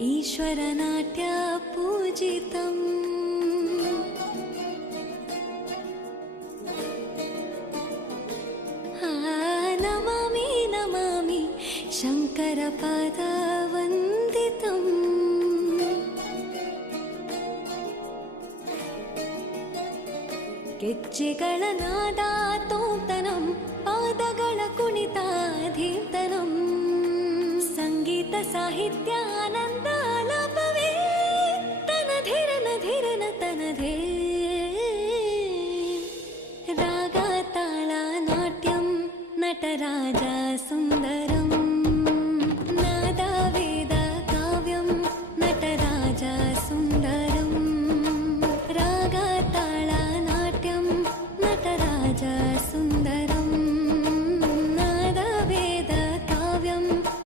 ईश्वरनाट्य पूजितम् नमामि नमामि शङ्करपादवन्दितम् ಗೆಜ್ಜೆಗಳ ನಾದ ತೋಂತನಂ ಪಾದಗಳ ಕುಣಿತ ಧೀರ್ತನಂ ಸಂಗೀತ ಸಾಹಿತ್ಯ ಆನಂದ